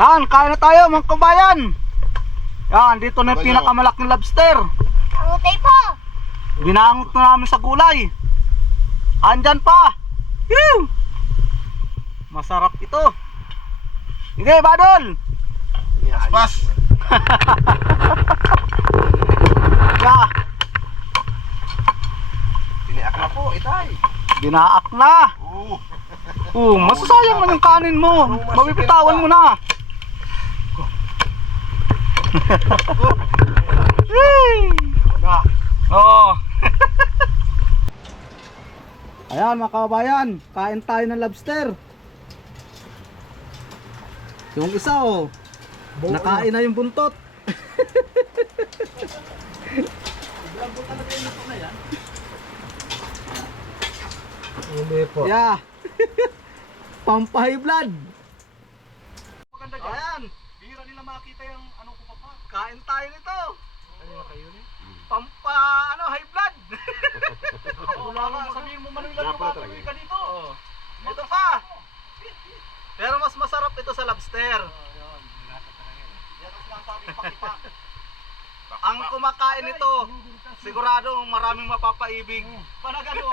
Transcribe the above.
Yan, kain na tayo mga kabayan. Yan, dito na yung pinakamalaking lobster. Utay po. Binangot na namin sa gulay. Andyan pa. Whew! Masarap ito. Sige, Badol. Pas. Ya, Tiniak na po, itay. binaak na. Masasayang man yung kanin mo. Mabibitawan mo na. Oh. Ayan mga kabayan, kain tayo ng lobster. Yung isa nakain na yung buntot. Hindi po. Yeah. Pampahay blood. Ayan. Bihira nila makita yung ano ko pa. Kain tayo nito. High blood. Sabihin mo man lang matuloy ka dito. Ito pa. Pero mas masarap ito sa lobster. Ang kumakain nito, sigurado maraming mapapaibig. Panagano.